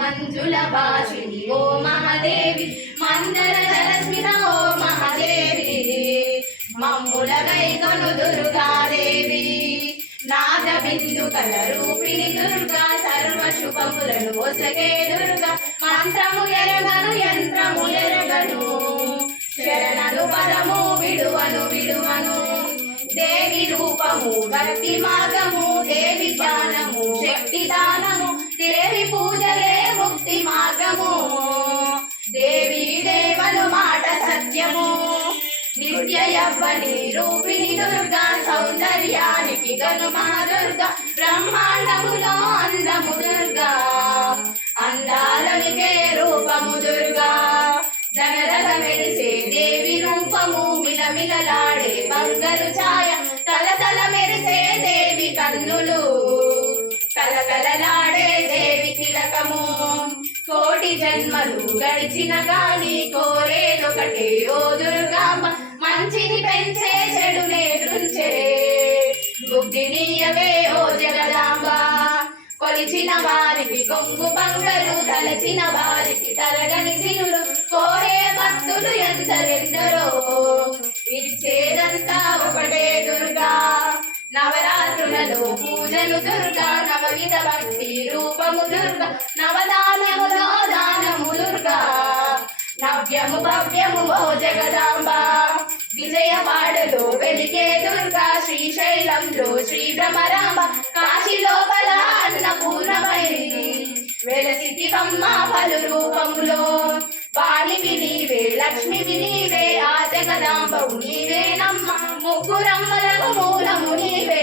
మంజుల భాషిని ఓ మహాదేవి మందర జలస్మిత ఓ మహాదేవి మమ్ముల గైకొను దుర్గాదేవి నాద బిందు కల రూపిణి దుర్గా సర్వ శుభములను ఒసగే దుర్గా మంత్రము ఎరగను యంత్రము ఎరగను శరణను పరము విడువను విడువను దేవి రూపము భక్తి మార్గము దేవి జ్ఞానము శక్తి దానము దేవి పూజలే ముక్తి మార్గము దేవి దేవను మాట సత్యము నిత్య యవ్వని రూపిణి దుర్గా సౌందర్యానికి గను మహాదుర్గా బ్రహ్మాండములో అందము దుర్గా అందాలనికే రూపము దుర్గా జగదగ మెరిసే దేవి రూపము మిలమిలలాడే బంగారు ఛాయ తలతల మెరిసే దేవి కన్నులు కలకలలాడే దేవి తిలకము కోటి జన్మలు గడిచిన గాని కోరేదొకటే ఓ దుర్గాంబ మంచిని పెంచే చెడునే దృంచే బుద్ధినీయవే ఓ జగదాంబ కొలిచిన వారికి కొంగు బంగరు తలచిన వారికి తలగని సిరులు కోరే భక్తులు ఎందరెందరో ఇచ్చేదంతా ఒకటే దుర్గా నవరాత్రులలో పూజలు దుర్గా నవవిధ భక్తి రూపము దుర్గా నవదానములో దానము దుర్గా నవ్యము భవ్యము ఓ జగదాంబ విజయవాడలో వెలిగే దుర్గా శ్రీశైలంలో శ్రీ భ్రమరాంబ కాశీ లోపల అన్నపూర్ణమై వెలసితివమ్మ పలు రూపములో వాణివి నీవే లక్ష్మివి నీవే ఆ జగదాంబవు నీవే నమ్మ ముగ్గురమ్మలకు మూలము నీవే